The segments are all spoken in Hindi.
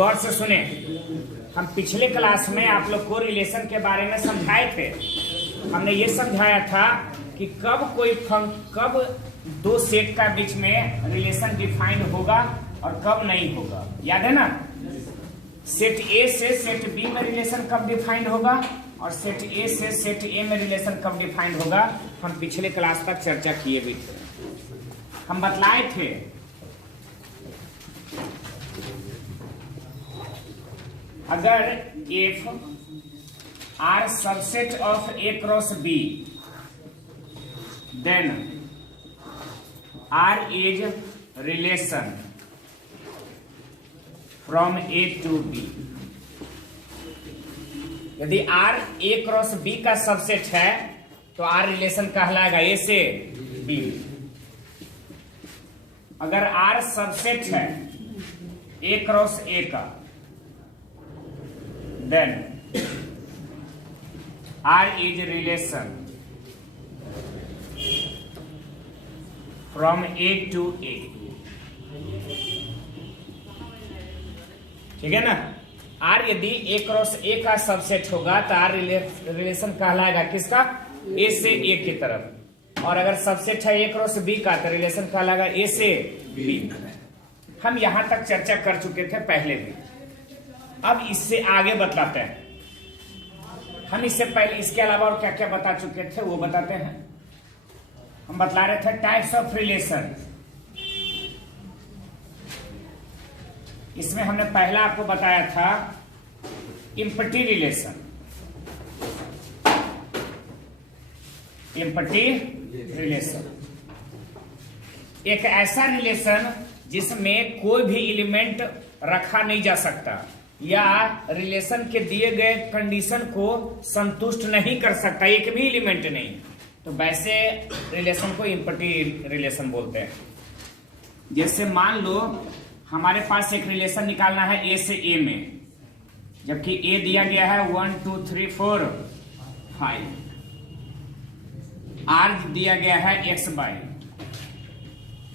गौर से सुने। हम पिछले क्लास में आप लोग को रिलेशन के बारे में समझाए थे। हमने ये समझाया था कि कब दो सेट का बीच में रिलेशन डिफाइंड होगा और कब नहीं होगा, याद है ना। सेट ए से सेट बी में रिलेशन कब डिफाइंड होगा और सेट ए से सेट ए में रिलेशन कब डिफाइंड होगा, हम पिछले क्लास तक चर्चा किए भी थे। हम बतलाए थे अगर if R subset of A cross B, then R is relation from A to B। यदि R A क्रॉस B का सबसेट है तो R रिलेशन कहलाएगा A से B। अगर R सबसेट है A क्रॉस A का, then R is relation from A to A। ठीक है ना। R यदि A क्रॉस A का सबसेट होगा तो R रिलेशन कहलाएगा किसका, A से A की तरफ। और अगर सबसेट है A क्रॉस B का तो रिलेशन कहलाएगा A से B। हम यहां तक चर्चा कर चुके थे पहले भी। अब इससे आगे बतलाते हैं। हम इससे पहले इसके अलावा और क्या क्या बता चुके थे वो बताते हैं। हम बतला रहे थे टाइप्स ऑफ रिलेशन। इसमें हमने पहला आपको बताया था इम्पटी रिलेशन। इम्पटी रिलेशन एक ऐसा रिलेशन जिसमें कोई भी एलिमेंट रखा नहीं जा सकता या रिलेशन के दिए गए कंडीशन को संतुष्ट नहीं कर सकता, एक भी एलिमेंट नहीं, तो वैसे रिलेशन को इम्पटी रिलेशन बोलते हैं। जैसे मान लो हमारे पास एक रिलेशन निकालना है ए से ए में, जबकि ए दिया गया है 1 2 3 4 5, आर दिया गया है X Y,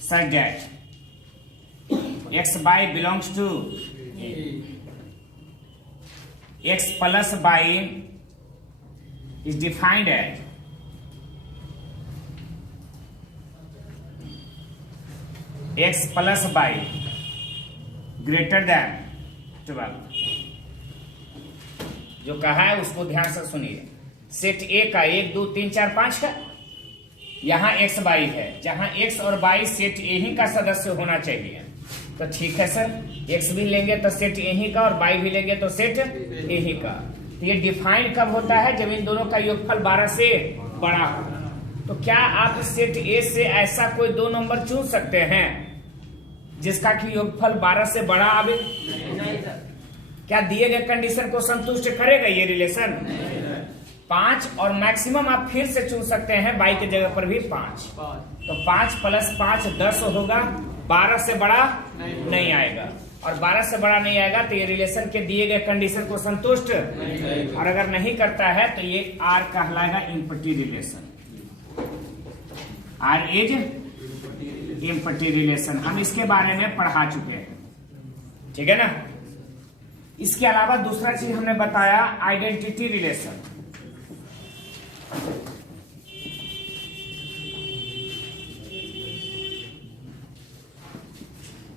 such that X Y belongs to x plus by is defined as x plus by greater than 12। जो कहा है उसको ध्यान से सुनिए। सेट ए का 1 2 3 4 5 है, यहां x बाई है, जहां x और बाई सेट ए ही का सदस्य होना चाहिए। तो ठीक है सर, x भी लेंगे तो सेट ए ही का और बाई भी लेंगे तो सेट ए ही का। तो ये डिफाइन कब होता है, जब इन दोनों का योगफल 12 से बड़ा हो। तो क्या आप सेट ए से ऐसा कोई दो नंबर चुन सकते हैं जिसका कि योगफल 12 से बड़ा आवे? क्या दिए गए कंडीशन को संतुष्ट करेगा ये रिलेशन? 5 और मैक्सिमम आप फिर से चुन सकते हैं बाई की जगह पर भी 5। तो 5 + 5 10 होगा, 12 से बड़ा नहीं आएगा। और 12 से बड़ा नहीं आएगा तो ये रिलेशन के दिए गए कंडीशन को संतुष्ट और अगर नहीं करता है तो ये आर कहलाएगा empty relation. R is empty relation. हम इसके बारे में पढ़ा चुके हैं, ठीक है ना। इसके अलावा दूसरा चीज हमने बताया आइडेंटिटी रिलेशन।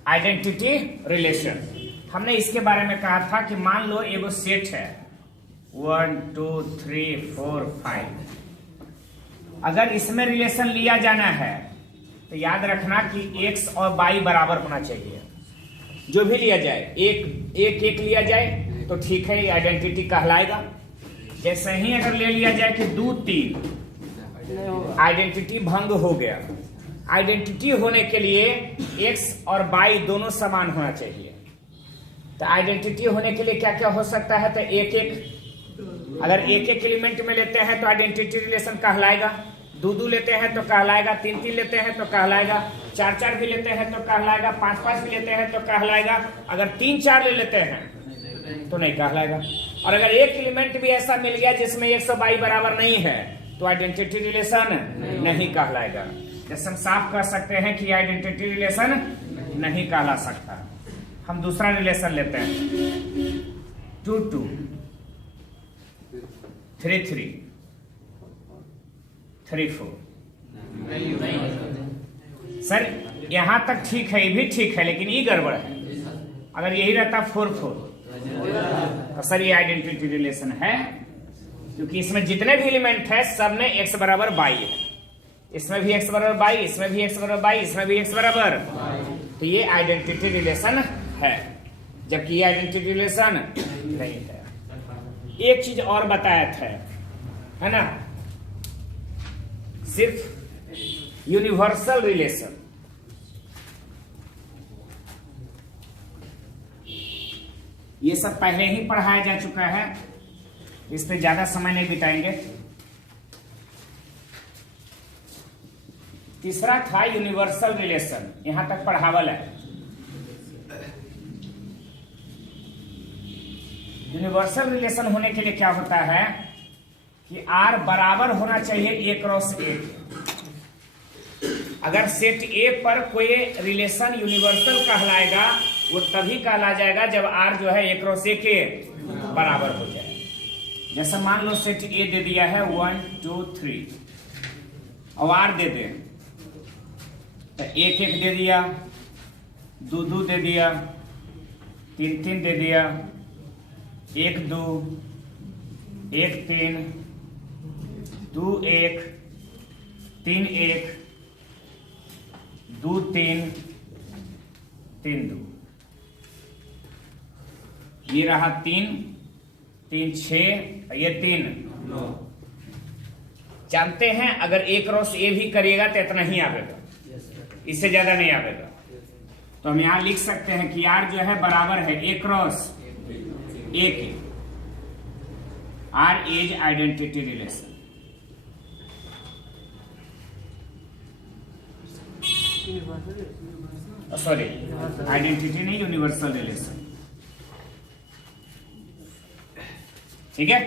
आइडेंटिटी रिलेशन हमने इसके बारे में कहा था कि मान लो एगो सेट है 1 2 3 4 5। अगर इसमें रिलेशन लिया जाना है तो याद रखना कि x और y बराबर होना चाहिए। जो भी लिया जाए, एक लिया जाए तो ठीक है, ये आइडेंटिटी कहलाएगा। जैसे ही अगर ले लिया जाए कि 2 3, आइडेंटिटी भंग हो गया। आइडेंटिटी होने के लिए x और y दोनों समान होना चाहिए। तो आइडेंटिटी होने के लिए क्या क्या हो सकता है, तो अगर एक एलिमेंट में लेते हैं तो आइडेंटिटी रिलेशन कहलाएगा। 2 2 लेते हैं तो कहलाएगा, 3 3 लेते हैं तो कहलाएगा, 4 4 भी लेते हैं तो कहलाएगा, 5 5 भी लेते हैं तो कहलाएगा। अगर 3 4 ले लेते हैं तो नहीं कहलाएगा। और अगर एक एलिमेंट भी ऐसा मिल गया जिसमें x और y बराबर नहीं है तो आइडेंटिटी रिलेशन नहीं कहलाएगा। जैसे हम साफ कर सकते हैं कि आइडेंटिटी रिलेशन नहीं कहला सकता। हम दूसरा रिलेशन लेते हैं 2 2 3 3 3 4। सर यहां तक ठीक है, ये भी ठीक है, लेकिन ये गड़बड़ है। अगर यही रहता 4 4 तो सर ये आइडेंटिटी रिलेशन है, क्योंकि इसमें जितने भी एलिमेंट है सब में x बराबर 22 है। इसमें भी x बराबर 22, इसमें भी x बराबर 22, इसमें भी x बराबर, तो ये आइडेंटिटी रिलेशन है, जबकि ये आइडेंटिटी रिलेशन नहीं है। एक चीज और बताया था, है ना, सिर्फ यूनिवर्सल रिलेशन। ये सब पहले ही पढ़ाया जा चुका है, इस पे ज्यादा समय नहीं बिताएंगे। तीसरा था यूनिवर्सल रिलेशन, यहां तक पढ़ावल है। यूनिवर्सल रिलेशन होने के लिए क्या होता है कि R बराबर होना चाहिए A क्रॉस A। अगर सेट A पर कोई रिलेशन यूनिवर्सल कहलाएगा, वो तभी कहला जाएगा जब R जो है A क्रॉस A के बराबर हो जाए। जैसे मान लो सेट A दे दिया है 1 2 3 और R दे दे तो 1 1 दे दिया, 2 2 दे दिया, 3 3 दे दिया, 1 2 1 3 2 1 3 1 2 3 3 2। ये रहा 3 3 6, ये 3 9। जानते हैं अगर A क्रॉस A भी करिएगा तो इतना ही आवेगा, इससे ज्यादा नहीं आवेगा। तो हम यहां लिख सकते हैं कि R जो है बराबर है A क्रॉस A के। R is identity relation. Sorry, identity नहीं, यूनिवर्सल रिलेशन। ठीक है।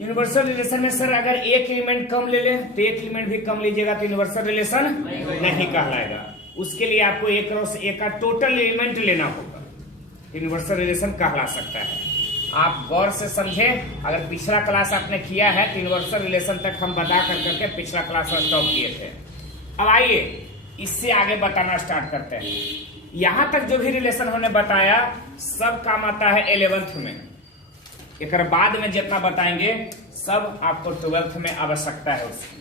यूनिवर्सल रिलेशन में सर अगर एक एलिमेंट कम ले ले तो एक एलिमेंट भी कम लीजिएगा तो यूनिवर्सल रिलेशन नहीं कहलाएगा। उसके लिए आपको A क्रॉस A का टोटल एलिमेंट लेना होगा, यूनिवर्सल रिलेशन कहला सकता है। आप गौर से समझे, अगर पिछला क्लास आपने किया है तो यूनिवर्सल रिलेशन तक हम बता करके पिछला क्लास में स्टॉप किए थे। अब आइए इससे आगे बताना स्टार्ट करते हैं। यहां तक जो भी रिलेशन हमने बताया सब काम आता है 11th में। एक बाद में जितना बताएंगे सब आपको 12th में आवश्यकता है उसकी।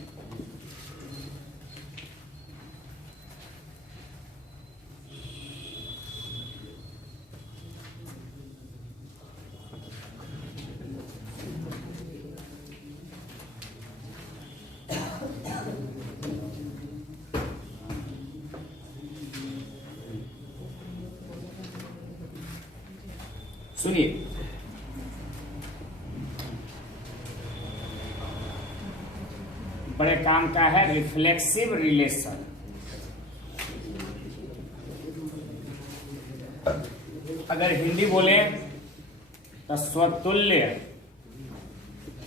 सुनिए, बड़े काम का है रिफ्लेक्सिव रिलेशन। अगर हिंदी बोले तो स्वतुल्य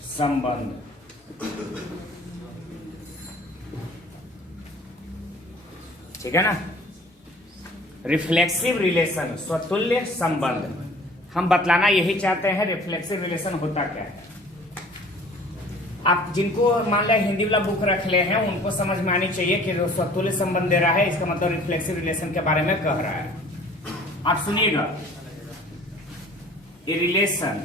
संबंध। ठीक है ना, रिफ्लेक्सिव रिलेशन, स्वतुल्य संबंध। हम बतलाना यही चाहते हैं रिफ्लेक्सिव रिलेशन होता क्या है। आप जिनको मान लें हिंदी वाला बुक रख ले हैं उनको समझ में आनी चाहिए कि स्वतुल्य संबंध दे रहा है, इसका मतलब रिफ्लेक्सिव रिलेशन के बारे में कह रहा है। आप सुनिएगा, a relation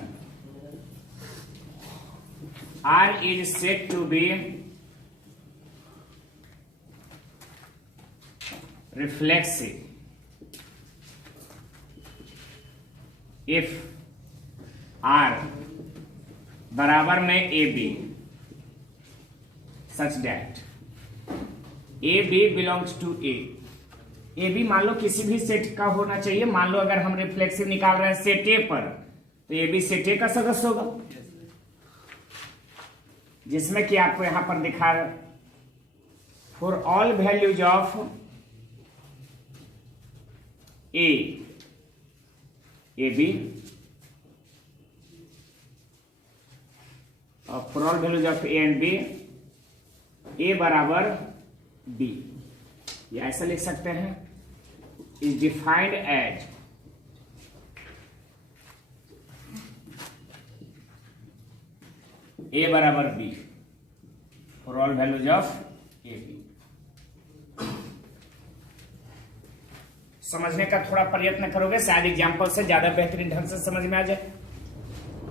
R is said to be reflexive if R बराबर में AB such that AB belongs to A। AB मान लो किसी भी सेट का होना चाहिए। मान लो अगर हम रिफ्लेक्सिव निकाल रहे हैं सेट A पर तो AB सेट A का सदस्य होगा, जिसमें कि आपको यहां पर दिखा for all values of A AB और for all values of A and B A बराबर B, ये ऐसा लिख सकते हैं, इज डिफाइंड एज ए बराबर B for all values of A B. समझने का थोड़ा प्रयत्न करोगे, शायद एग्जाम्पल से ज्यादा बेहतरीन ढंग से समझ में आ जाए।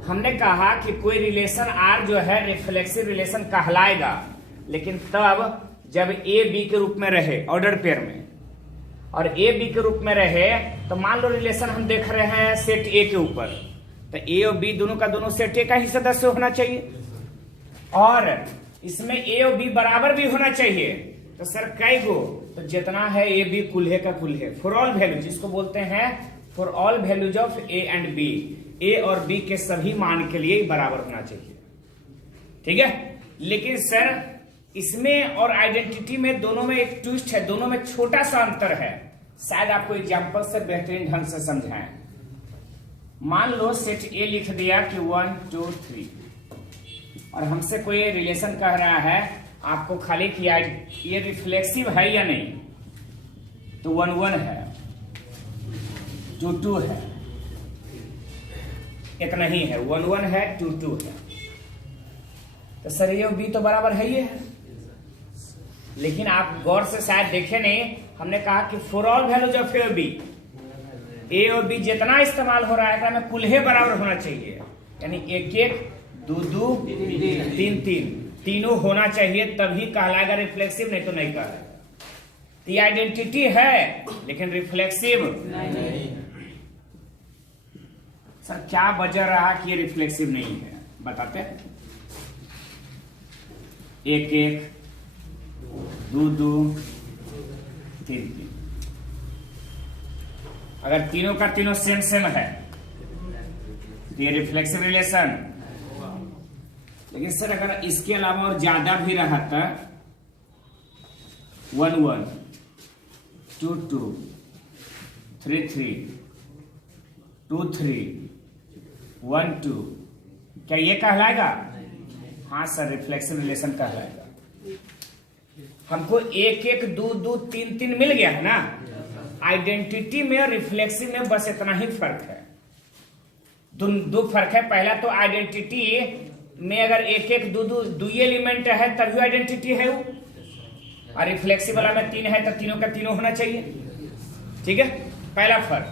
हमने कहा कि कोई रिलेशन आर जो है रिफ्लेक्सिव रिलेशन कहलाएगा, लेकिन तब जब ए बी के रूप में रहे ऑर्डर पेयर में, और ए बी के रूप में रहे तो मान लो रिलेशन हम देख रहे हैं सेट ए के ऊपर, तो ए और बी दोनों का दोनों सेट ए का ही सदस्य होना चाहिए, और इसमें ए और बी बराबर भी होना चाहिए। तो सर कई गो, तो जितना है ए बी कुल्हे का कुल्हे, फॉर ऑल वैल्यूज, जिसको बोलते हैं for all values of A and B, A और बी के सभी मान के लिए बराबर होना चाहिए। ठीक है, लेकिन सर इसमें और आइडेंटिटी में दोनों में एक ट्विस्ट है, दोनों में छोटा सा अंतर है, शायद आपको एग्जांपल से बेहतरीन ढंग से समझाएं। मान लो सेट ए लिख दिया कि 1 2 3, और हमसे कोई रिलेशन कह रहा है आपको खाली किया ये रिफ्लेक्सिव है या नहीं, तो 1 1 है, 2 2 है, एक नहीं है, 1 1 है, 2 2 है, तो सर ये बी तो बराबर है ये है। लेकिन आप गौर से शायद देखे नहीं, हमने कहा कि फॉर ऑल वैल्यूज ऑफ ए और बी, ए और बी जितना इस्तेमाल हो रहा है में कुल्हे बराबर होना चाहिए, यानी 1 1 2 2 3 3 तीनों होना चाहिए, तभी कहलाएगा रिफ्लेक्सिव, नहीं तो नहीं कहलाएगा। तो ये आइडेंटिटी है लेकिन रिफ्लेक्सिव नहीं। सर क्या वजह रहा कि ये रिफ्लेक्सिव नहीं है, बताते हैं। 1 1 2 2 3 3, अगर तीनों का तीनों सेम सेम है तो ये रिफ्लेक्सिव रिलेशन। लेकिन सर अगर इसके अलावा और ज्यादा भी रहा था, 1 1 2 2 3 3 2 3 1 2, क्या ये कहलाएगा? हाँ सर, रिफ्लेक्सिव रिलेशन कहलाएगा। हमको 1 1 2 2 3 3 मिल गया है ना। आइडेंटिटी में और रिफ्लेक्सिव में बस इतना ही फर्क है, दो फर्क है। पहला तो आइडेंटिटी में अगर 1 1 2 2 2 एलिमेंट है तभी आइडेंटिटी है वो, और रिफ्लेक्सिव वाला में 3 है तो तीनों का तीनों होना चाहिए। ठीक है, पहला फर्क।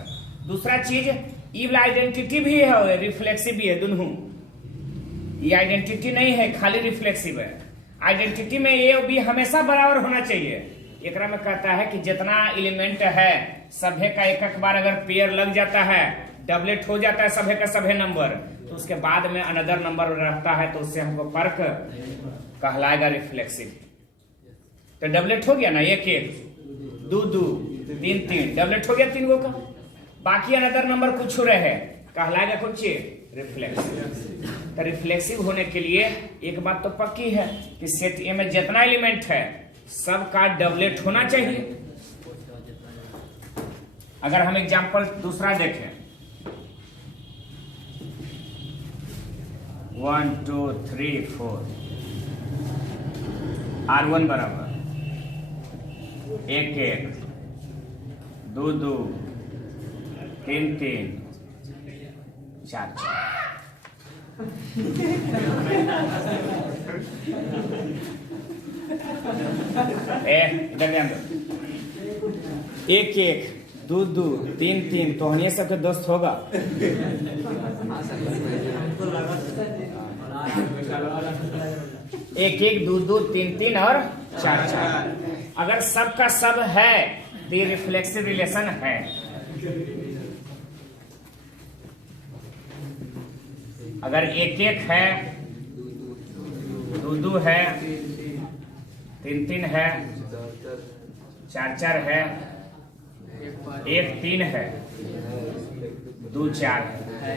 दूसरा चीज, ई वाला आइडेंटिटी भी है, रिफ्लेक्सिव भी है, दोनों। ये आइडेंटिटी नहीं है, खाली रिफ्लेक्सिव है। आइडेंटिटी में ए और बी हमेशा बराबर होना चाहिए। एकरा में कहता है कि जितना एलिमेंट है सभे का एक एक बार अगर पेयर लग जाता है, डबलेट हो जाता है सभे का सभे नंबर, तो उसके बाद में अनदर नंबर रहता है, तो उससे हमको फर्क कहलाएगा रिफ्लेक्सिव। तो डबलेट हो गया ना, 1 1 2 2 3 3, डबलेट हो गया 3 गो का। बाकी अनदर नंबर कुछ रहे, कहलाएगा कुछ रिफ्लेक्सिव। तो रिफ्लेक्सिव होने के लिए एक बात तो पक्की है कि सेट ए में जितना एलिमेंट है सबका डबलेट होना चाहिए। अगर हम एग्जांपल दूसरा देखें, 1 2 3 4, R1 बराबर 1 1 2 2 3 3 4 4। इधर ध्यान दो, 1 1 2 2 3 3, तो हम ये सबके दोस्त होगा। 1 1 2 2 3 3 और 4 4, अगर सब का सब है तो ये रिफ्लेक्सिव रिलेशन है। अगर 1 1 है, 2 2 है, 3 3 है, 4 4 है, 1 3 है, 2 4 है।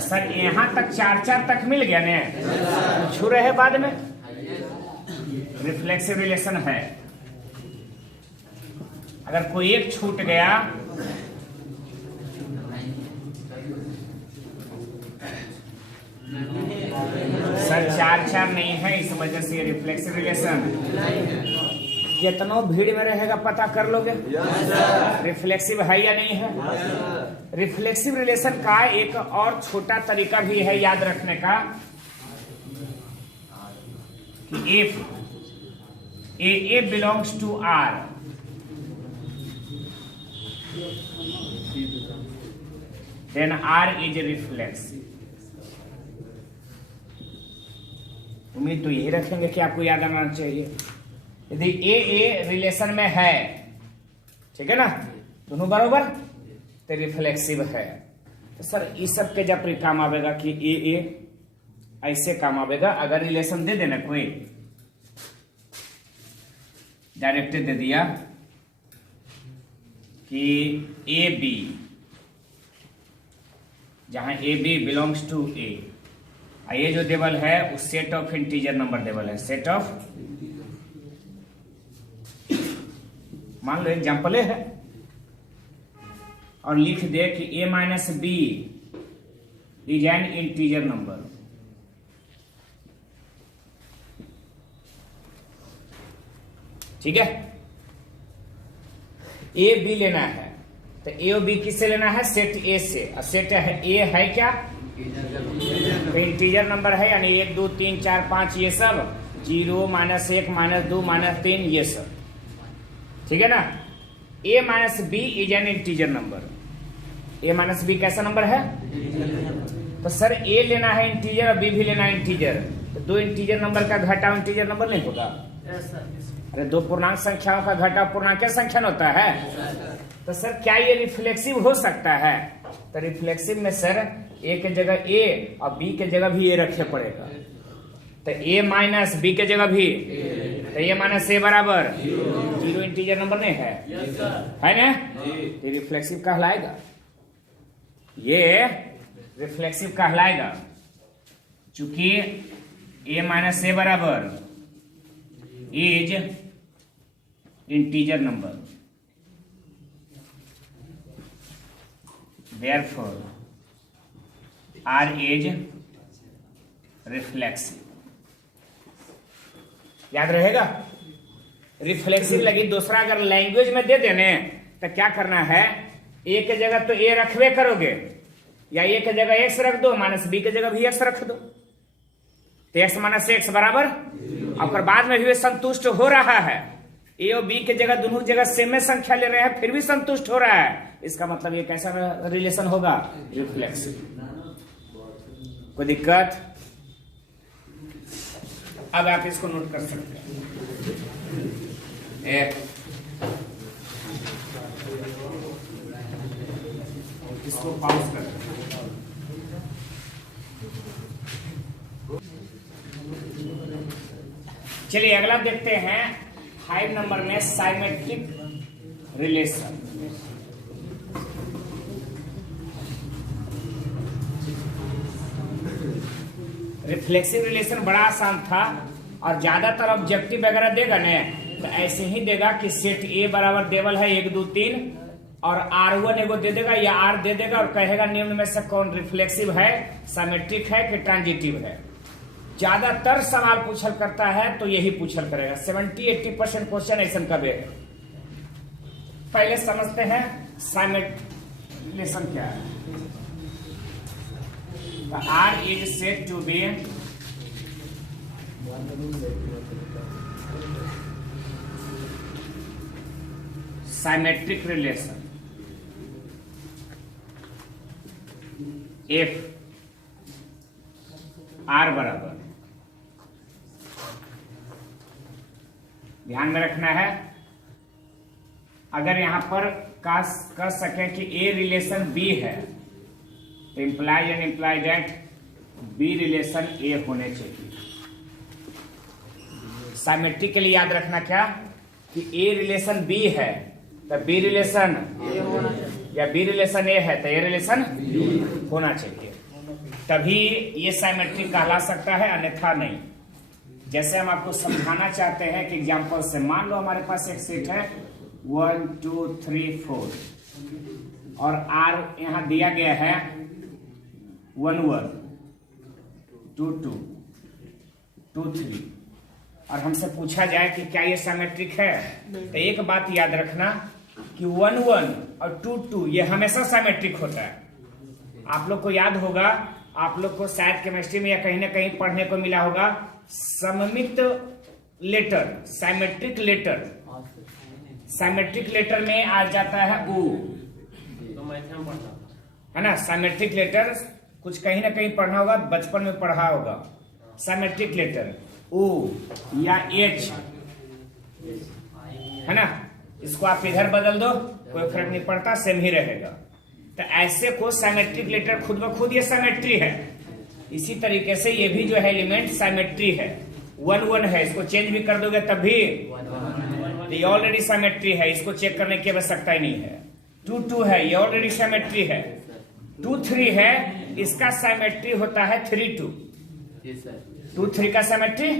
सर यहाँ तक 4 4 तक मिल गया ने, छू रहे बाद में रिफ्लेक्सिव रिलेशन है। अगर कोई एक छूट गया, सर 4 4 नहीं है, इस वजह से रिफ्लेक्सिव रिलेशन। कितनों भीड़ में रहेगा पता कर लोगे? रिफ्लेक्सिव है या नहीं है? रिफ्लेक्सिव रिलेशन का एक और छोटा तरीका भी है याद रखने का कि if A belongs to R then R is reflexive. उम्मीद तो यही रखेंगे कि आपको याद आना चाहिए। यदि ए रिलेशन में है, ठीक है ना, दोनों बराबर, तो रिफ्लेक्सिव है। तो सर इस सब के जब काम आवेगा कि ए ऐसे काम आवेगा। अगर रिलेशन दे देना कोई, डायरेक्ट दे दिया कि ए बी, जहां ए बी बिलोंग्स टू ए, ये जो देवल है उस सेट ऑफ इंटीजर नंबर देवल है, सेट ऑफ, मान लो एग्जाम्पल है, और लिख दे कि A minus B is an integer number. ठीक है, ए बी लेना है तो ए और बी किससे लेना है? सेट ए से। और सेट है ए है क्या? तो इंटीजर नंबर है, यानी 1 2 3 4 5 ये सब, 0 -1 -2 -3 ये सब, ठीक है ना। a minus B is an integer number. a minus B कैसा नंबर है? तो सर a लेना है इंटीजर और b भी लेना है इंटीजर, तो दो इंटीजर नंबर का घटाव इंटीजर नंबर नहीं होगा? अरे दो पूर्णांक संख्याओं का घटाव पूर्णांक संख्या होता है। तो सर क्या ये रिफ्लेक्सिव हो सकता है? तो रिफ्लेक्सिव में सर ए के जगह ए और बी के जगह भी ए रखे पड़ेगा। तो ए माइनस बी के जगह भी, तो ए माइनस ए बराबर 0 इंटीजर नंबर नहीं है? है ना? ये रिफ्लेक्सिव कहलाएगा, ये रिफ्लेक्सिव कहलाएगा, चूंकि ए माइनस ए बराबर is integer number, therefore R is reflexive. याद रहेगा? रिफ्लेक्सिव लगी। दूसरा अगर लैंग्वेज में दे देने तो क्या करना है? ए के जगह तो ए रखवे करोगे, या ए के जगह एक्स रख दो, माइनस बी के जगह भी एक्स रख दो, तो एक्स माइनस एक्स बराबर, और बाद में भी संतुष्ट हो रहा है। ए और बी के जगह दोनों जगह सेम में संख्या ले रहे हैं, फिर भी संतुष्ट हो रहा है। इसका मतलब ये कैसा रिलेशन होगा? रिफ्लेक्सिव। कोई दिक्कत? अब आप इसको नोट कर सकते हैं। इसको पॉज कर, चलिए अगला देखते हैं 5 नंबर में साइमेट्रिक रिलेशन। रिफ्लेक्सिव रिलेशन बड़ा आसान था, और ज्यादातर ऑब्जेक्टिव वगैरह देगा ने तो ऐसे ही देगा कि सेट ए बराबर देवल है 1 2 3, और R1 एगो दे देगा या R दे देगा, और कहेगा निम्न में से कौन रिफ्लेक्सिव है, साइमेट्रिक है कि ट्रांजिटिव है। ज्यादातर सवाल पूछल करता है तो यही पूछल करेगा, 70-80% क्वेश्चन ऐसा का है। पहले समझते हैं साइमेट्रिक रिलेशन क्या है। R is said to be symmetric relation if R बराबर, ध्यान में रखना है, अगर यहां पर कर सके कि A रिलेशन B है तो imply and imply that B relation A होने चाहिए। साइमेट्रिकली याद रखना क्या कि A रिलेशन B है तो B रिलेशन या B रिलेशन A है तो A रिलेशन होना चाहिए, तभी ये साइमेट्रिक कहला सकता है, अन्यथा नहीं। जैसे हम आपको समझाना चाहते हैं कि एग्जांपल से, मान लो हमारे पास एक सेट है 1 2 3 4, और R यहां दिया गया है 1 1 2 2 2 3 और हमसे पूछा जाए कि क्या ये सिमेट्रिक है, तो एक बात याद रखना कि 1 1 और 2 2 ये हमेशा सिमेट्रिक होता है। आप लोग को याद होगा, आप लोग को शायद केमिस्ट्री में या कहीं ना कहीं पढ़ने को मिला होगा, सममित letter, symmetric letter. Symmetric letter में आ जाता है ऊ, है ना। सिमेट्रिक लेटर कुछ कहीं ना कहीं पढ़ना होगा, बचपन में पढ़ा होगा। सिमेट्रिक लेटर ओ या एच, है ना। इसको आप इधर बदल दो, कोई फर्क नहीं पड़ता, सेम ही रहेगा। तो ऐसे को सिमेट्रिक लेटर खुद ब खुद ये सिमेट्री है। इसी तरीके से ये भी जो है एलिमेंट सिमेट्री है। 1 1 है, इसको चेंज भी कर दोगे तब भी ये ऑलरेडी सिमेट्री है, इसको चेक करने की आवश्यकता ही नहीं है। 2 2 है, ये ऑलरेडी सिमेट्री है। 2 3 है, इसका सिमेट्री होता है 3 2। 2 3 का सिमेट्री।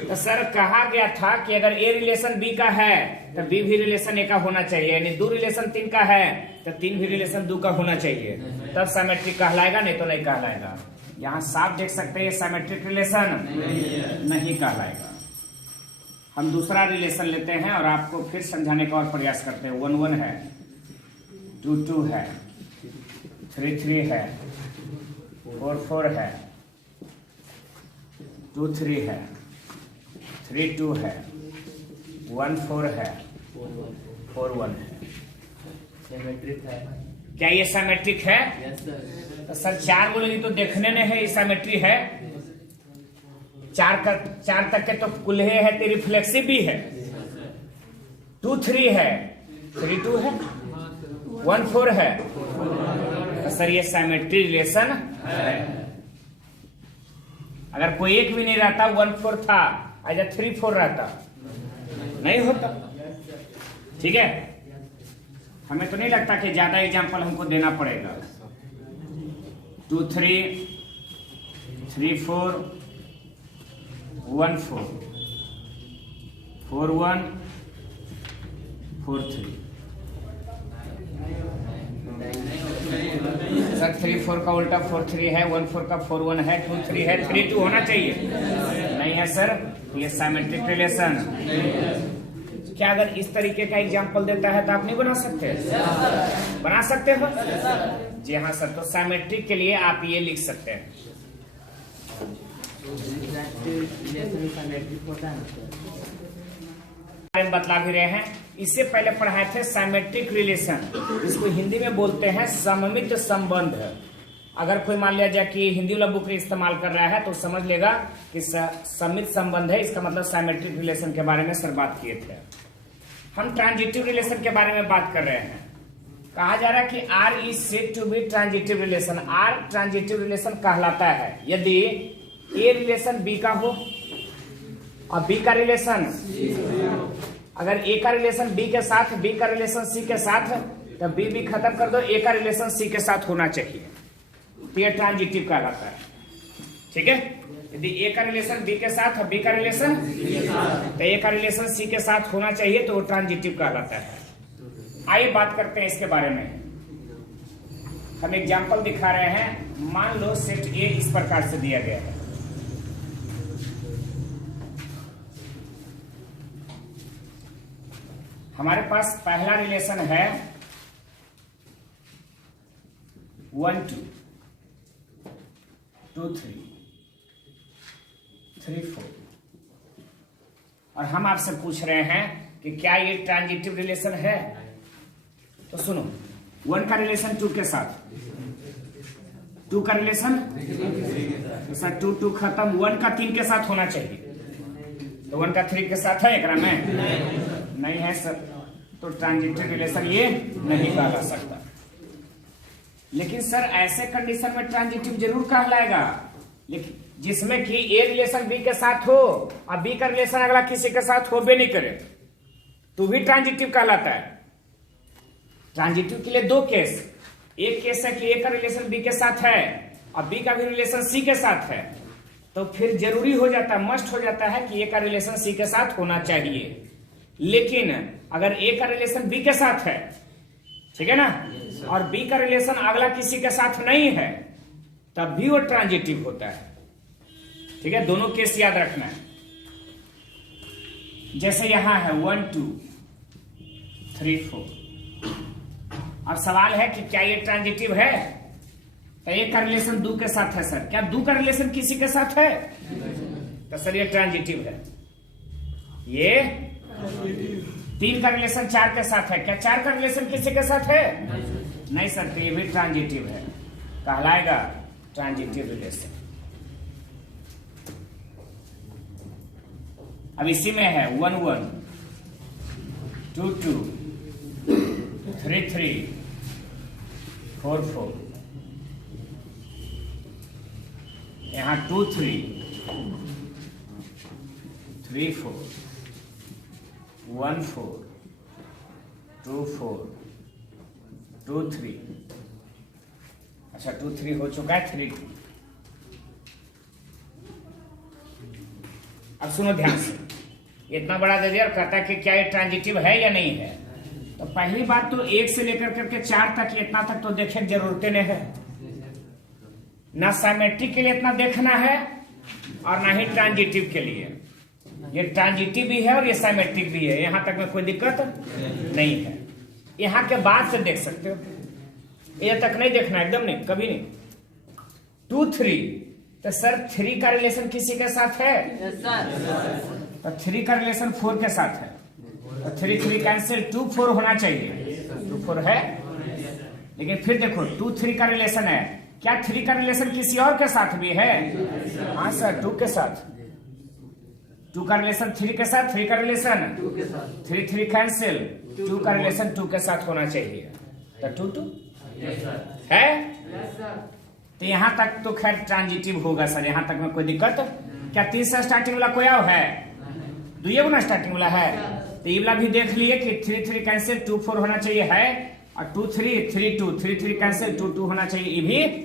तो सर कहा गया था कि अगर ए रिलेशन बी का है तो बी भी रिलेशन ए का होना चाहिए, यानी 2 रिलेशन 3 का है तो 3 भी रिलेशन 2 का होना चाहिए, तब सिमेट्रिक कहलाएगा, नहीं तो नहीं कहलाएगा। यहाँ साफ देख सकते हैं सिमेट्रिक रिलेशन नहीं कहलाएगा। हम दूसरा रिलेशन लेते हैं और आपको फिर समझाने का और प्रयास करते हैं। 1 1 है, 2 2 है, 3 3 है, 4 4 है, 2 3 है, 3 2 है, 1 4 है, 4 1 है। सिमेट्रिक है। क्या ये सिमेट्रिक है? Yes sir. तो सर 4 बोलेगी तो देखने में है ये सिमेट्री है। 4 तक के तो कुल्हे है, तो रिफ्लेक्सिव भी है। 2 3 है, 3 2 है, 1 4 है, तो सर ये सिमेट्री रिलेशन है। अगर कोई एक भी नहीं रहता, 1 4 था, आज 3 4 रहता, नहीं होता। ठीक है, हमें तो नहीं लगता कि ज्यादा एग्जाम्पल हमको देना पड़ेगा। 2 3 3 4 1 4 4 1 4 3। सर 3 4 का उल्टा 4 3 है, 1 4 का 4 1 है, 2 3 है, 3 2 होना चाहिए, नहीं है सर। ये सिमेट्रिक रिलेशन। क्या अगर इस तरीके का एग्जाम्पल देता है तो आप नहीं बना सकते? बना सकते हो जी हाँ सर। तो सिमेट्रिक के लिए आप ये लिख सकते हैं। बतला भी रहे हैं, इससे पहले पढ़ाए थे सिमेट्रिक रिलेशन, इसको हिंदी में बोलते हैं सममित संबंध। अगर कोई मान लिया जाए कि हिंदी वाला बुक इस्तेमाल कर रहा है तो समझ लेगा कि सममित संबंध है, इसका मतलब सिमेट्रिक रिलेशन के बारे में सर बात किए थे। हम ट्रांजिटिव रिलेशन के बारे में बात कर रहे हैं। कहा जा रहा है कि R is said to be transitive relation. R transitive relation कहलाता है यदि ए रिलेशन बी का हो और बी का रिलेशन, अगर ए का रिलेशन बी के साथ, बी का रिलेशन सी के साथ, तो बी भी खत्म कर दो, ए का रिलेशन सी के साथ होना चाहिए, तो ये ट्रांजिटिव कहलाता है। ठीक है, यदि ए का रिलेशन बी के साथ और बी का रिलेशन, तो ए का रिलेशन सी के साथ होना चाहिए, तो वो ट्रांजिटिव कहलाता है। आइए बात करते हैं इसके बारे में। हम एग्जाम्पल दिखा रहे हैं। मान लो सेट ए इस प्रकार से दिया गया है। हमारे पास पहला रिलेशन है 1 2 2 3 3 4, और हम आपसे पूछ रहे हैं कि क्या ये ट्रांजिटिव रिलेशन है। तो सुनो, 1 का रिलेशन 2 के साथ, 2 का रिलेशन 2 2 खत्म, 1 का 3 के साथ होना चाहिए, तो 1 का 3 के साथ है एकरा में नहीं है सर, तो ट्रांजिटिव रिलेशन ये नहीं कहला सकता। लेकिन सर ऐसे कंडीशन में ट्रांजिटिव जरूर कहलाएगा, लेकिन जिसमें कि ए रिलेशन बी के साथ हो और बी का रिलेशन अगला किसी के साथ हो भी नहीं करे, तो भी ट्रांजिटिव कहलाता है। ट्रांजिटिव के लिए 2 केस, एक केस है कि ए का रिलेशन बी के साथ है और बी का भी रिलेशन सी के साथ है, तो फिर जरूरी हो जाता है, मस्ट हो जाता है कि ए का रिलेशन सी के साथ होना चाहिए। लेकिन अगर ए का रिलेशन बी के साथ है, ठीक है ना, और बी का रिलेशन अगला किसी के साथ नहीं है, तब भी वो ट्रांजिटिव होता है। ठीक है, दोनों केस याद रखना है। जैसे यहां है 1 2 3 4। अब सवाल है कि क्या ये ट्रांजिटिव है? तो ये का रिलेशन 2 के साथ है सर। क्या 2 का रिलेशन किसी के साथ है? तो सर ये ट्रांजिटिव है। ये 3 का रिलेशन 4 के साथ है। क्या 4 का रिलेशन किसी के साथ है? नहीं सर, तो ये भी ट्रांजिटिव है, कहलाएगा ट्रांजिटिव रिलेशन। अब इसी में है 1 1 2 2 3 3 4 4। यहां 2 3 3 4 1 4 2 4 2 3। अच्छा 2 3 हो चुका है, 3 2। अब सुनो ध्यान से, इतना बड़ा दे दिया और कहता है कि क्या ये ट्रांजिटिव है या नहीं है। तो पहली बात तो 1 से लेकर करके 4 तक, इतना तक तो देखे की जरूरत नहीं है। ना साइमेट्रिक के लिए इतना देखना है और ना ही ट्रांजिटिव के लिए। ये ट्रांजिटिव भी है और ये साइमेट्रिक भी है, यहां तक में कोई दिक्कत नहीं है। यहां के बाद से देख सकते हो, ये तक नहीं देखना, एकदम नहीं, कभी नहीं। 2 3, तो सर 3 का रिलेशन किसी के साथ है? तो 3 का रिलेशन 4 के साथ है। तो 3 3 कैंसिल, 2 4 होना चाहिए। 2 4 है, लेकिन फिर देखो 2 3 का रिलेशन है। क्या 3 का रिलेशन किसी और के साथ भी है? हाँ सर, 2 के साथ। 2 का रिलेशन 3 के साथ, 3 का रिलेशन 3 3 कैंसिल, 2 का रिलेशन 2 के साथ होना चाहिए। तो 2 2 है। तो यहां तक तो खैर ट्रांजिटिव होगा सर, यहां तक में कोई दिक्कत। क्या 3 से स्टार्टिंग वाला कोई और है? 2 गुना स्टार्टिंग वाला है। तो ये वाला भी देख लिए कि 3 3 कैंसिल 2 4 होना चाहिए है, और 2 3 3 2 3 3 कैंसिल 2 2 होना चाहिए, ये भी।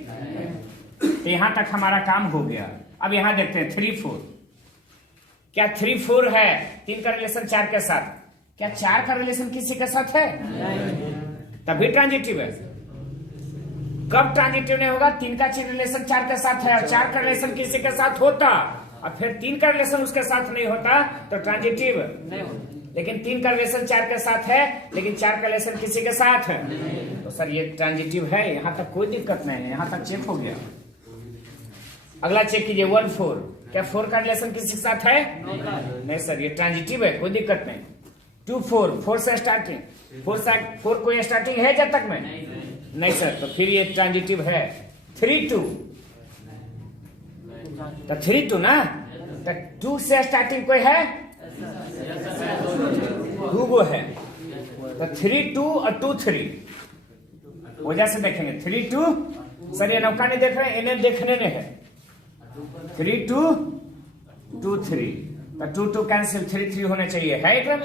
तो यहां तक हमारा काम हो गया। अब यहां देखते हैं 3 4। क्या 3 4 है? 3 का रिलेशन 4 के साथ। क्या 4 का रिलेशन किसी के साथ है? तभी ट्रांजिटिव है। कब ट्रांजिटिव नहीं होगा? 3 का रिलेशन 4 के साथ है और 4 का रिलेशन किसी के साथ होता और फिर 3 का रिलेशन उसके साथ नहीं होता तो ट्रांजिटिव नहीं होता। लेकिन 3 का रिलेशन 4 के साथ है, लेकिन 4 का रिलेशन किसी के साथ है, तो सर ये ट्रांजिटिव है। यहां तक कोई दिक्कत नहीं है, यहां तक चेक हो गया। अगला चेक कीजिए 1 4। क्या 4 का रिलेशन किसी के साथ है? नहीं सर, ये ट्रांजिटिव है, कोई दिक्कत नहीं। 2 4, 4 से स्टार्टिंग, 4 कोई स्टार्टिंग है जब तक में? नहीं सर, तो फिर ये ट्रांजिटिव है। 3 2, तो 3 2 ना, तो 2 से स्टार्टिंग कोई है? 2 गो है। तो 3 2 और 2 3 वजह से देखेंगे। 3 2, सर ये नौका नहीं देख रहे हैं, इन्हें देखने में है। 3 2 2 3, तो 2 2 कैंसिल, 3 3 होने चाहिए है एकदम।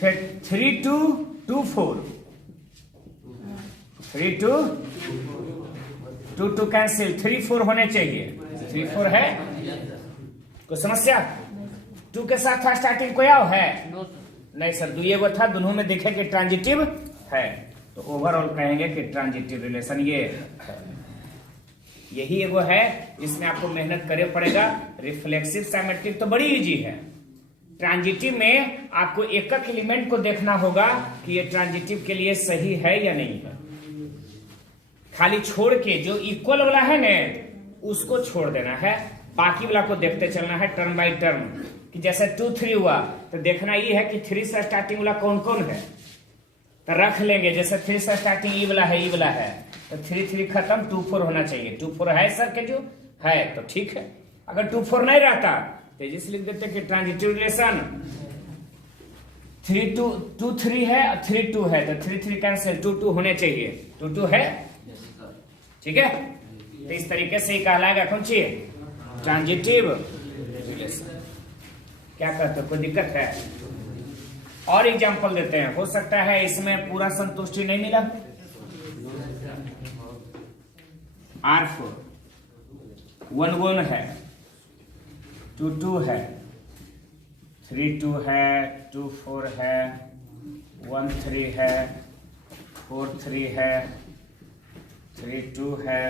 फिर 3 2 2 4, 3 2 2 2 कैंसिल, 3 4 होने चाहिए। 3 4 है, कोई समस्या? 2 के साथ था स्टार्टिंग कोई और है? नहीं सर, 2 वो था, दोनों में देखे कि ट्रांजिटिव है, तो ओवरऑल कहेंगे कि ट्रांजिटिव रिलेशन ये है। यही एगो है, इसमें आपको मेहनत करे पड़ेगा। रिफ्लेक्सिव साइमेट्रिक तो बड़ी इजी है। ट्रांजिटिव में आपको एक एक एलिमेंट को देखना होगा कि ये ट्रांजिटिव के लिए सही है या नहीं है। खाली छोड़ के जो इक्वल वाला है ना उसको छोड़ देना है, बाकी वाला को देखते चलना है टर्म बाय टर्म। कि जैसे 2 3 हुआ तो देखना ये है कि 3 से स्टार्टिंग वाला कौन कौन है, तो रख लेंगे। जैसे 3 से स्टार्टिंग ई वाला है, ई वाला है, तो 3 3 खत्म, 2 4 होना चाहिए। 2 4 है सर के जो है तो ठीक है। अगर 2 4 नहीं रहता तो जिस लिख देते कि ट्रांजिटिव रिलेशन 3 2 3 है और 3 2 है, तो 3 3 कैंसिल, 2 2 होने चाहिए। 2 2 है, ठीक है। तो इस तरीके से ही कहलाएगा कौन सी ट्रांजिटिव रिलेशन। क्या कहते हो, कोई दिक्कत है? और एग्जांपल देते हैं, हो सकता है इसमें पूरा संतुष्टि नहीं मिला। R4 1 1 है, 2 2 है, 3 2 है, 2 4 है, 1 3 है, 4 3 है, 3 2 है,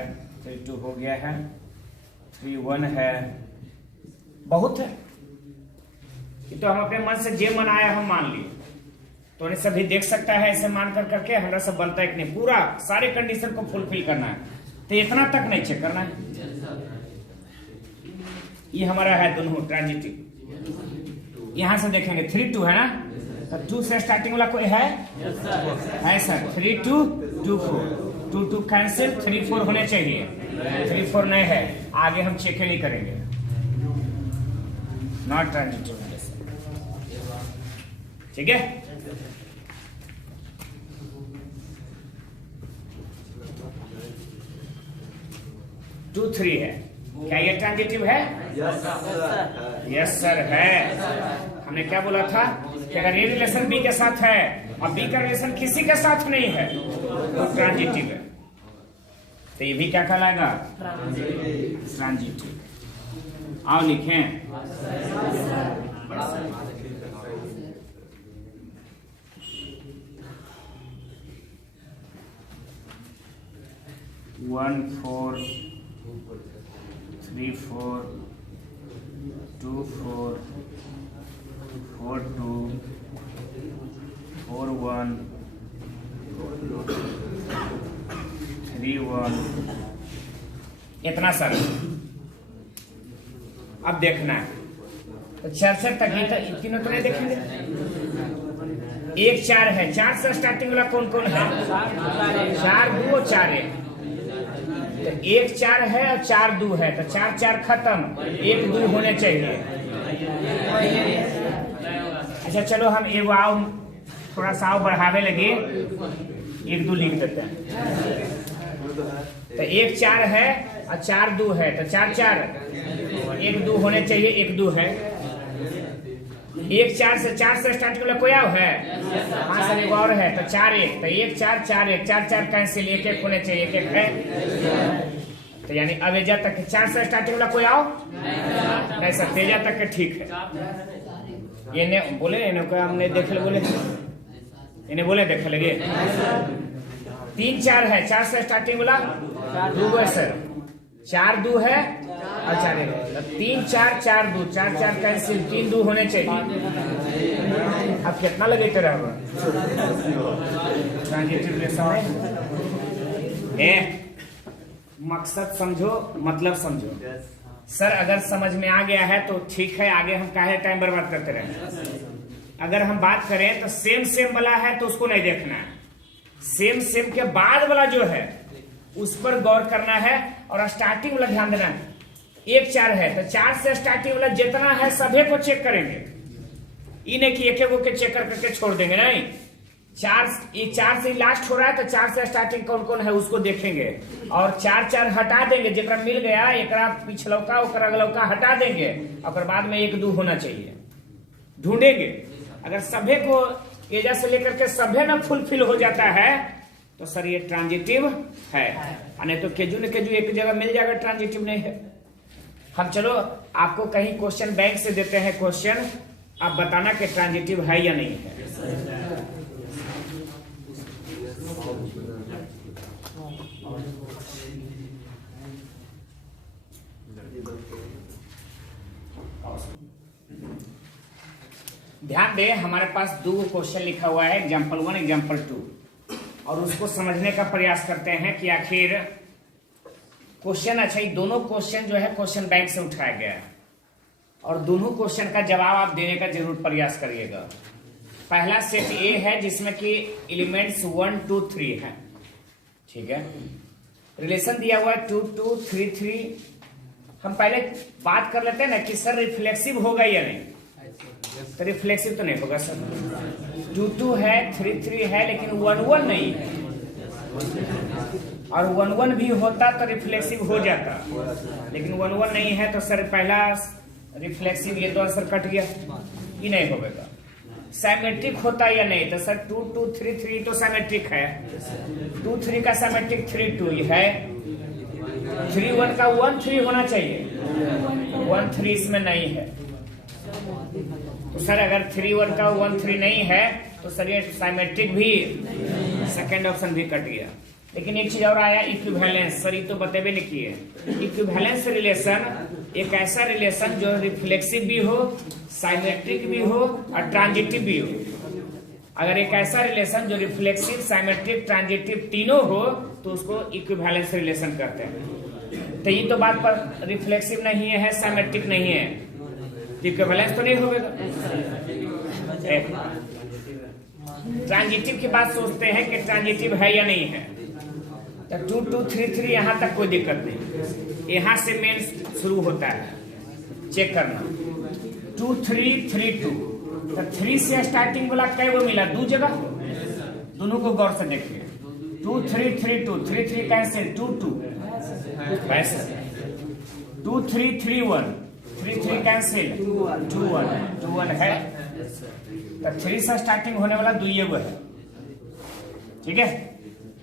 3 2 हो गया है, 3 1 है, बहुत है। ये तो हम अपने मन से जे मन आया हम मान लिए, तो उन्हें सभी देख सकता है ऐसे मान कर करके हमारा सब बनता है कि नहीं, पूरा सारे कंडीशन को फुलफिल करना है, तो इतना तक नहीं चेक करना है। ये हमारा है दोनों ट्रांजिटिव। यहां से देखेंगे 3 2 है ना, तो 2 से स्टार्टिंग वाला कोई है सर, 3 2 2 4, 2 2 कैंसिल, 3 4 होने चाहिए, 3 4 नहीं है, आगे हम चेक ही नहीं करेंगे, नॉट ट्रांजिटिव। ठीक है, टू 3 है, क्या ये ट्रांजिटिव है? यस सर है। हमने क्या बोला था कि अगर ये रिलेशन बी के साथ है और बी का रिलेशन किसी के साथ नहीं है तो ट्रांजिटिव है, तो ये भी क्या कहलाएगा? ट्रांजिटिव। आओ लिखें, 1 4 3 4 2 4 4 2 4 1 3 1, इतना सर। अब देखना है तो 4 से तक ही तीनों तो नहीं देखेंगे। 1 4 है, 4 से स्टार्टिंग वाला कौन कौन है? 4 2 4 1, तो 1 4 है और 4 2 है, तो 4 4 खत्म, 1 2 होने चाहिए। अच्छा चलो हम एक आओ थोड़ा सा बढ़ावे लगे, 1 2 लिख देते हैं। तो 1 4 है और 4 2 है, तो 4 4 1 2 होने चाहिए, 1 2 है। 1 4 से स्टार्ट वाला कोई है? हाँ सर एक और है, तो 4 1, तो 1 4 4 1, 4 4 कैंसिल, 1 1 होने चाहिए, 1 1 है। तो यानी अवेजा तक 4 से स्टार्टिंग वाला कोई आओ नहीं सर, तेजा तक के ठीक है। ये ने बोले इन्हें को हमने देख ले, बोले इन्हें बोले देख लगे। 3 4 है, 4 से स्टार्टिंग वाला 2 है सर, 4 2 है और 4 1, 3 4 4 2, 4 4 कैंसिल, 3 2 होने चाहिए। अब कितना लगे तेरा ट्रांजिटिव रिलेशन है? मकसद समझो, मतलब समझो। सर अगर समझ में आ गया है तो ठीक है, आगे हम काहे टाइम बर्बाद करते रहे। अगर हम बात करें तो सेम वाला है तो उसको नहीं देखना है, सेम के बाद वाला जो है उस पर गौर करना है और स्टार्टिंग वाला ध्यान देना है। 1 4 है, तो 4 से स्टार्टिंग वाला जितना है सभी को चेक करेंगे, इन्हें कि एक को चेक करके छोड़ देंगे नहीं। 4 से लास्ट हो रहा है तो 4 से स्टार्टिंग कौन कौन है उसको देखेंगे, और 4 4 हटा देंगे, जेकरा मिल गया एक पिछलौका अगलौका हटा देंगे, और बाद में 1 2 होना चाहिए, ढूंढेंगे। अगर सभे को एजा से लेकर के सभे में फुलफिल हो जाता है तो सर ये ट्रांजिटिव है, नहीं तो केजू न केजू एक जगह मिल जाएगा, ट्रांजिटिव नहीं है। हम चलो आपको कहीं क्वेश्चन बैंक से देते हैं क्वेश्चन, आप बताना कि ट्रांजिटिव है या नहीं है। ध्यान दे, हमारे पास 2 क्वेश्चन लिखा हुआ है, एग्जाम्पल 1 एग्जाम्पल 2, और उसको समझने का प्रयास करते हैं कि आखिर क्वेश्चन, अच्छा ये दोनों क्वेश्चन जो है क्वेश्चन बैंक से उठाया गया है, और दोनों क्वेश्चन का जवाब आप देने का जरूर प्रयास करिएगा। पहला सेट ए है जिसमें कि एलिमेंट्स 1 2 3 है, ठीक है। रिलेशन दिया हुआ है 2 2 3 3। हम पहले बात कर लेते हैं ना कि सर रिफ्लेक्सिव होगा या नहीं, तो रिफ्लेक्सिव तो नहीं होगा सर। 2 2 है, 3 3 है, लेकिन 1 1 नहीं है, और 1 1 भी होता तो रिफ्लेक्सिव हो जाता, लेकिन 1 1 नहीं है, तो सर पहला रिफ्लेक्सिव ये तो आंसर कट गया, ये नहीं होगा। साइमेट्रिक होता या नहीं, तो सर 2 2 3 3 तो साइमेट्रिक है, 2 3 का साइमेट्रिक 3 2 है, 3 1 का 1 3 होना चाहिए, 1 3 इसमें नहीं है। तो सर अगर 3 1 का 1 3 नहीं है तो सर ये साइमेट्रिक भी, सेकंड ऑप्शन भी कट गया। लेकिन एक चीज और आया, इक्विवेलेंस। सर ये तो बतेबे नहीं किए, इक्विवेलेंस रिलेशन एक ऐसा रिलेशन जो रिफ्लेक्सिव भी हो, साइमेट्रिक भी हो और ट्रांजिटिव भी हो। अगर एक ऐसा रिलेशन जो रिफ्लेक्सिव, साइमेट्रिक, ट्रांजिटिव तीनों हो तो उसको इक्विवेलेंस रिलेशन कहते हैं। तो ये तो बात पर रिफ्लेक्सिव नहीं है, साइमेट्रिक नहीं है, इक्विवेलेंस तो नहीं होगा। ट्रांजिटिव की बात सोचते हैं कि ट्रांजिटिव है या नहीं है, तो 2 2 3 3 यहां तक कोई दिक्कत नहीं, यहां से मेन शुरू होता है, चेक करना 2 3 3 2, तो 3 से स्टार्टिंग वाला कई वो मिला, 2 जगह, दोनों को गौर से देखिए, 2 3 3 2, 3 3 कैंसिल, 2 2 2 3 3 1, 3 3 कैंसिल, 2 1 है, तो 3 से स्टार्टिंग होने वाला 2 ये वो है, ठीक है।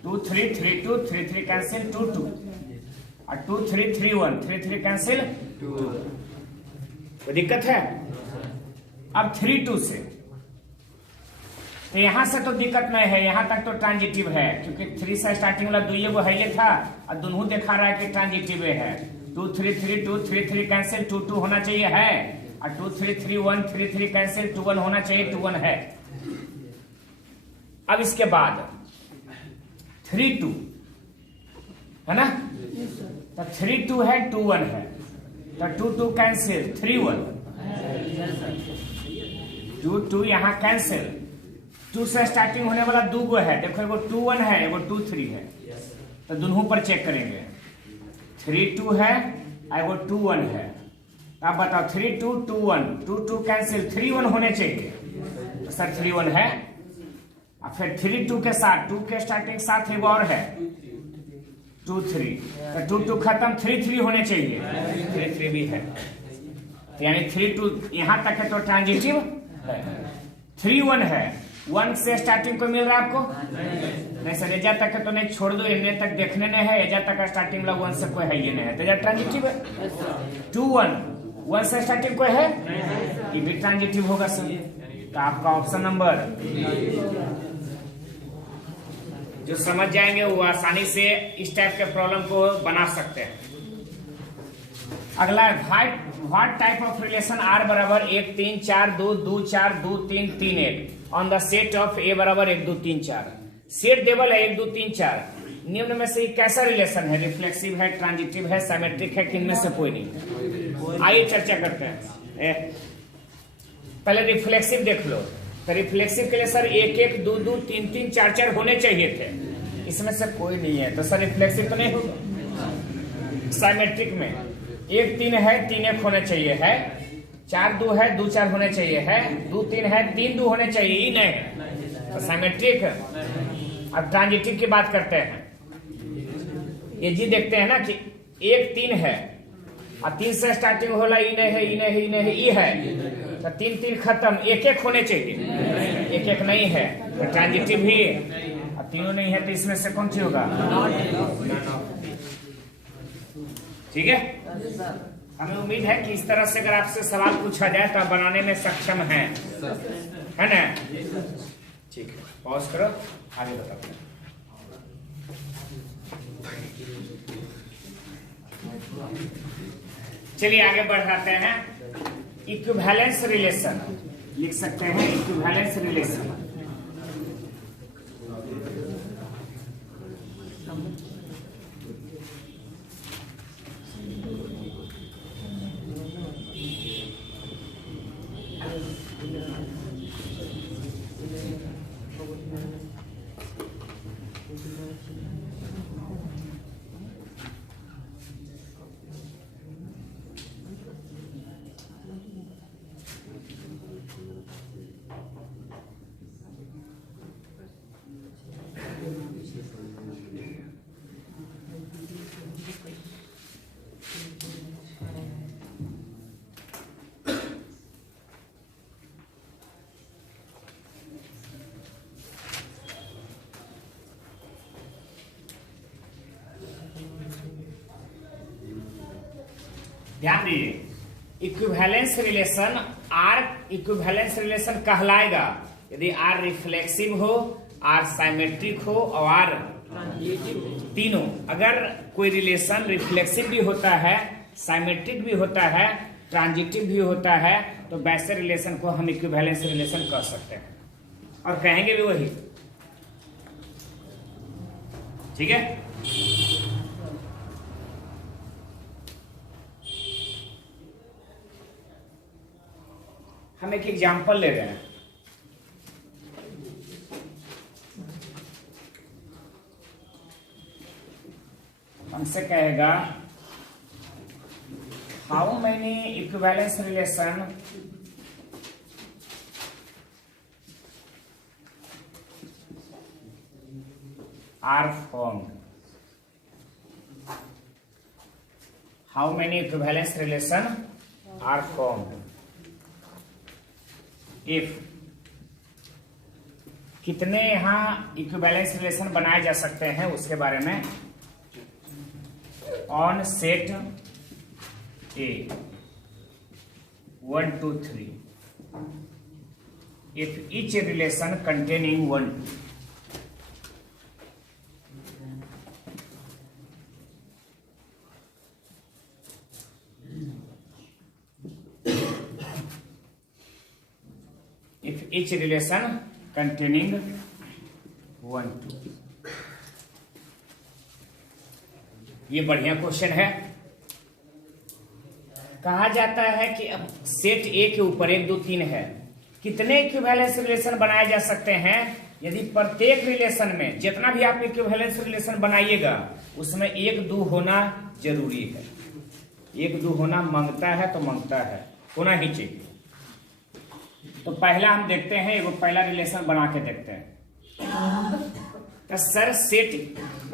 2 3 3 2, 3 3 कैंसिल, 2 2 और 2 3 3 1, 3 3 कैंसिल, 2। कोई दिक्कत है? अब 3 2 से, तो यहां से तो दिक्कत नहीं है, यहां तक तो ट्रांजिटिव है, क्योंकि 3 से स्टार्टिंग वाला 2 ये वो है, ये था, और दोनों दिखा रहा है कि ट्रांजिटिव है। 2 3 3 2, 3 3 कैंसिल, 2 2 होना चाहिए है, और 2 3 3 1, 3 3 कैंसिल, 2 1 होना चाहिए, 2 1 है। अब इसके बाद 3 2 है ना, तो 3 2 है, 2 1 है, तो 2 2 कैंसिल, 3 1, 2 2 यहां कैंसिल, 2 से स्टार्टिंग होने वाला 2 गो है, देखो एगो 2 1 है, एगो 2 3 है, तो दोनों पर चेक करेंगे, 3 2 है, एगो 2 1 है। अब बताओ 3 2 2 1, 2 2 कैंसिल, 3 1 होने चाहिए, तो सर 3 1 है। अब फिर 3 2 के साथ, 2 के स्टार्टिंग साथ एक और है, 2 3, तो 2 2 खत्म, 3 3 होने चाहिए, 3 3 भी है, यानी 3 2 यहां तक है तो ट्रांजिटिव है। 3 1 है, 1 से स्टार्टिंग को मिल रहा है आपको नहीं सर, एजा तक है तो नहीं, छोड़ दो, इन्हें तक देखने नहीं है, एजा तक स्टार्टिंग वाला 1 से कोई है ये नहीं है, तो एजा ट्रांजिटिव है। 2 1 से स्टार्टिंग कोई है, ये भी ट्रांजिटिव होगा सर। तो आपका ऑप्शन नंबर, जो समझ जाएंगे वो आसानी से इस टाइप के प्रॉब्लम को बना सकते हैं। अगला what type of relation R बराबर 1 3 4 2 2 4 2 3 3 1 ऑन द सेट ऑफ ए बराबर 1 2 3 4। सेट देवल है 1 2 3 4, निम्न में से कैसा रिलेशन है, रिफ्लेक्सिव है, ट्रांजिटिव है, साइमेट्रिक है, किनमें से कोई नहीं। आइए चर्चा करते हैं। पहले रिफ्लेक्सिव देख लो, तो रिफ्लेक्सिव के लिए सर 1 1 2 2 3 3 4 4 होने चाहिए थे, इसमें से कोई नहीं है, तो सर रिफ्लेक्सिव तो नहीं होगा। साइमेट्रिक में 1 3 है, 3 1 होने चाहिए है, 4 2 है, 2 4 होने चाहिए है, 2 3 है, 3 2 होने चाहिए ही नहीं है, तो साइमेट्रिक। अब ट्रांजिटिव की बात करते हैं, ये जी देखते हैं ना कि 1 3 है और 3 से स्टार्टिंग होला, ई नहीं है, ई नहीं है, ई नहीं है, ई है, तो 3 3 खत्म, 1 1 होने चाहिए, 1 1 नहीं है, तो ट्रांजिटिव ही, अब तीनों नहीं है, तो इसमें से कौन सी होगा, ठीक है। हमें उम्मीद है कि इस तरह से अगर आपसे सवाल पूछा जाए तो आप बनाने में सक्षम हैं, है ना। ठीक है, पॉज करो, आगे बताओ। चलिए आगे बढ़ाते हैं। इक्विवेलेंस रिलेशन लिख सकते हैं, इक्विवेलेंस रिलेशन। ध्यान दीजिए, equivalence relation R equivalence relation कहलाएगा यदि आर रिफ्लेक्सिव हो, आर साइमेट्रिक हो और आर तीनों। अगर कोई रिलेशन रिफ्लेक्सिव भी होता है साइमेट्रिक भी होता है, ट्रांजिटिव भी होता है, तो वैसे रिलेशन को हम इक्विवेलेंस रिलेशन कह सकते हैं और कहेंगे भी वही। ठीक है, हम एक एग्जांपल ले रहे हैं। हमसे कहेगा how many equivalence relation are formed. How many equivalence relation are formed? If कितने यहाँ इक्विवेलेंस रिलेशन बनाए जा सकते हैं उसके बारे में। On set A 1 2 3 if each relation containing 1 if each relation containing 1 2। ये बढ़िया क्वेश्चन है। कहा जाता है कि अब सेट ए के ऊपर 1 2 3 है, कितने इक्विवेलेंस रिलेशन बनाए जा सकते हैं यदि प्रत्येक रिलेशन में जितना भी आप इक्विवेलेंस रिलेशन बनाइएगा उसमें 1 2 होना जरूरी है। 1 2 होना मांगता है तो मांगता है, होना ही चाहिए। तो पहला हम देखते हैं, एगो पहला रिलेशन बना के देखते हैं। तो सर सेट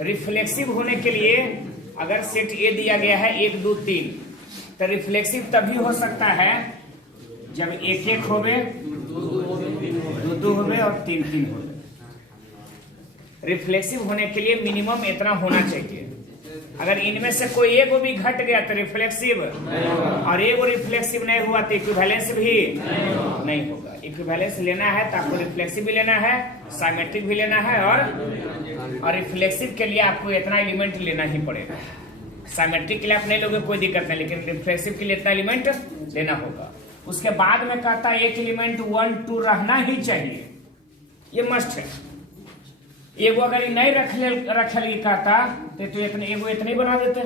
रिफ्लेक्सिव होने के लिए अगर सेट ए दिया गया है 1 2 3, तो रिफ्लेक्सिव तभी हो सकता है जब 1 1 होवे, 2 2 होवे और 3 3 होवे। रिफ्लेक्सिव होने के लिए मिनिमम इतना होना चाहिए। अगर इनमें से कोई एक भी घट गया तो रिफ्लेक्सिव, और एक रिफ्लेक्सिव नहीं हुआ तो इक्विवेलेंस भी नहीं होगा। इक्विवेलेंस लेना है तो आपको रिफ्लेक्सिव भी लेना है, साइमेट्रिक भी लेना है, और रिफ्लेक्सिव के लिए आपको इतना एलिमेंट लेना ही पड़ेगा। साइमेट्रिक के लिए आप नहीं लोगे कोई दिक्कत नहीं, लेकिन रिफ्लेक्सिव के लिए इतना एलिमेंट लेना होगा। उसके बाद में कहता है एक एलिमेंट 1 2 रहना ही चाहिए, ये मस्ट है। एगो अगर नहीं रखल कहता तो इतने एगो इतने ही बना देते।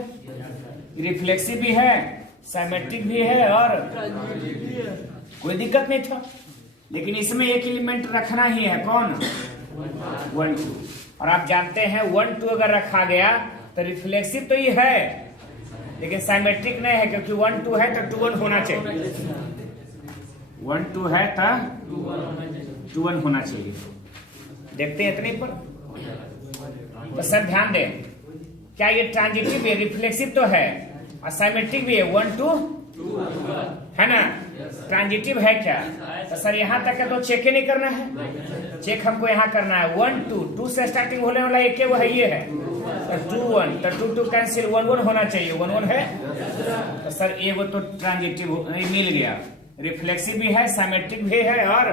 रिफ्लेक्सिव भी है, साइमेट्रिक भी है और कोई दिक्कत नहीं था, लेकिन इसमें एक एलिमेंट रखना ही है। कौन? 1 2। और आप जानते हैं 1 2 अगर रखा गया तो रिफ्लेक्सिव तो ये है लेकिन साइमेट्रिक नहीं है, क्योंकि 1 2 है तो 2 1 होना चाहिए। 1 2 है तो 2 1 होना चाहिए। देखते हैं इतने पर। तो सर ध्यान दें, क्या ये ट्रांजिटिव है? रिफ्लेक्सिव तो है और साइमेट्रिक भी है। 1 2 है ना, ट्रांजिटिव है क्या? तो सर यहाँ तक है तो चेक ही नहीं करना है, चेक हमको यहाँ करना है। 1 2 2 से स्टार्टिंग होने वाला एक वो है, ये है तो 2 1, तो 2 2 कैंसिल, 1 1 होना चाहिए। 1 1 है तो सर ये वो तो ट्रांजिटिव मिल गया। रिफ्लेक्सिव भी है, साइमेट्रिक भी है और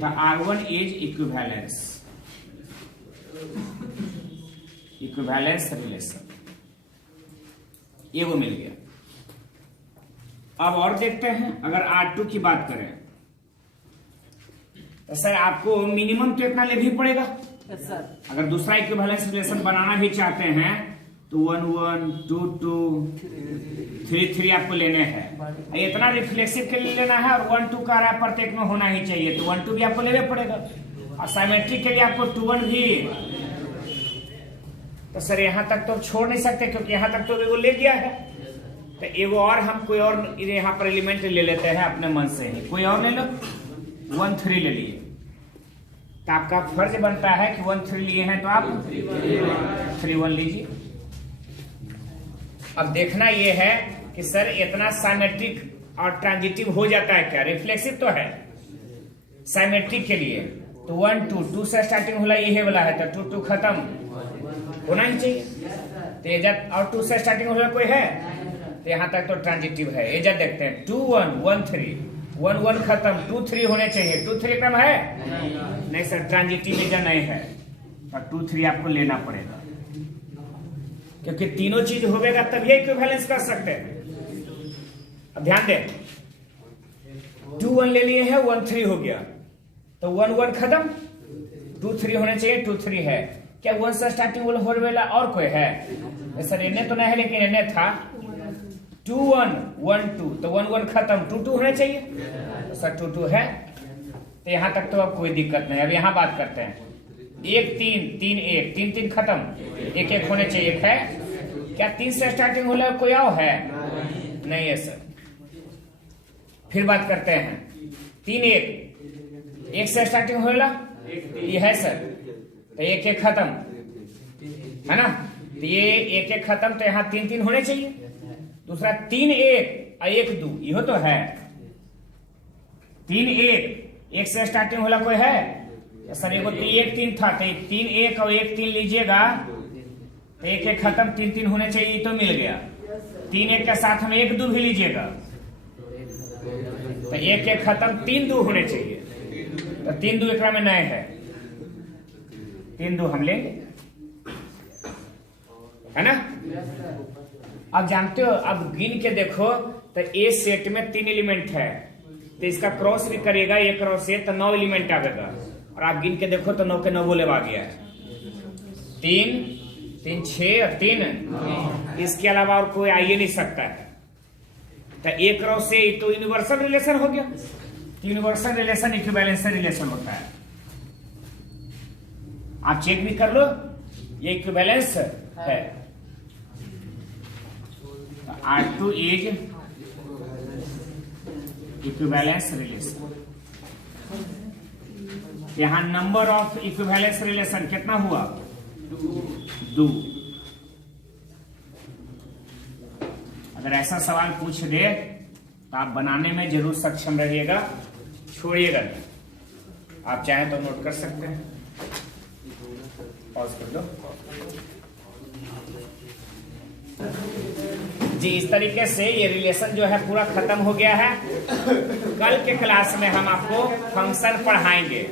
तो R1 is equivalence, equivalence relation ये वो मिल गया। अब और देखते हैं, अगर R2 की बात करें तो सर आपको मिनिमम तो इतना लेना ही पड़ेगा। अगर दूसरा इक्विवेलेंस रिलेशन बनाना भी चाहते हैं तो 1 1 2 2 3 3 आपको लेने हैं। इतना रिफ्लेक्सिव के लिए लेना है और 1 2 का प्रत्येक में होना ही चाहिए, तो 1 2 भी आपको लेना पड़ेगा। और साइमेट्रिक के लिए आपको 2 1 भी। तो सर यहाँ तक तो छोड़ नहीं सकते क्योंकि यहाँ तक तो वो ले गया है। तो एगो और हम कोई और यहाँ पर एलिमेंट ले लेते हैं अपने मन से ही। कोई और ले लो, 1 3 ले लिए तो आपका फर्ज बनता है कि 1 3 लिए हैं तो आप 3 1 लीजिए। अब देखना ये है कि सर इतना साइमेट्रिक और ट्रांजिटिव हो जाता है क्या? रिफ्लेक्सिव तो है साइमेट्रिक के लिए, तो 1 2 2 से स्टार्टिंग होला ये वाला है तो 2 2 खत्म होना ही चाहिए। तो एजत और 2 से स्टार्टिंग होला कोई है तो यहाँ तक तो ट्रांजिटिव है। एजत देखते हैं 2 1 1 3 1 1 खत्म, 2 3 होने चाहिए। 2 3 कम है नहीं सर, ट्रांजिटिव एजत नहीं है तो 2 3 आपको लेना पड़ेगा। क्योंकि तीनों चीज होगा तभी इक्विवेलेंस कर सकते हैं। अब ध्यान दें, 2 1 ले लिए हैं, 1 3 हो गया, तो 1 1 खत्म, 2 3 होने चाहिए, 2 3 है। क्या 1 से स्टार्टिंग वाला और कोई है? सर इन्हें तो नहीं है, लेकिन इन्हें था 2 1 1 2, तो 1 1 खत्म, 2 2 होने चाहिए, तो सर 2 2 है। तो यहां तक तो अब कोई दिक्कत नहीं। अब यहां बात करते हैं, 1 3 3 1, 3 3 खत्म, 1 1 होने चाहिए, है? क्या 3 से स्टार्टिंग वाला कोई और है? नहीं है सर। फिर बात करते हैं, 3 1, 1 से स्टार्टिंग वाला ये है सर, तो 1 1 खत्म, है ना? तो ये 1 1 खत्म, तो यहाँ 3 3 होने चाहिए। दूसरा 3 1 और 1 2, यह तो है। 3 1 से स्टार्टिंग वाला कोई है? सर एगो 1 3 था, तो 3 1 और 1 3 लीजिएगा, तो 1 1 खत्म, 3 3 होने चाहिए, तो मिल गया। 3 1 के साथ हम 1 2 भी लीजिएगा, तो 1 1 खत्म, 3 2 होने चाहिए, तो 3 2 एकरा में नए है, 3 2 हम लेंगे, है ना? अब जानते हो, अब गिन के देखो, तो ए सेट में 3 एलिमेंट है, तो इसका क्रॉस भी करेगा, ये क्रॉस से तो 9 एलिमेंट आएगा। और आप गिन के देखो तो 9 के 9 बोले आ गया है, 3 3 6 और 3, इसके अलावा और कोई आ ही नहीं सकता है। तो एक क्रॉस से तो यूनिवर्सल रिलेशन हो गया। यूनिवर्सल रिलेशन इक्विवेलेंस रिलेशन होता है, आप चेक भी कर लो, ये इक्विवेलेंस है। R2 is equivalence relation. यहां नंबर ऑफ इक्विवेलेंस रिलेशन कितना हुआ? 2। अगर ऐसा सवाल पूछ दे तो आप बनाने में जरूर सक्षम रहिएगा, छोड़िएगा नहीं। आप चाहें तो नोट कर सकते हैं, पॉज कर दो जी। इस तरीके से ये रिलेशन जो है पूरा खत्म हो गया है। कल के क्लास में हम आपको फंक्शन पढ़ाएंगे।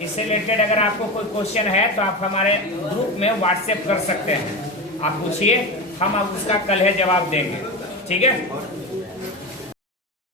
इससे रिलेटेड अगर आपको कोई क्वेश्चन है तो आप हमारे ग्रुप में व्हाट्सएप कर सकते हैं, आप पूछिए, हम अब उसका कल है जवाब देंगे। ठीक है।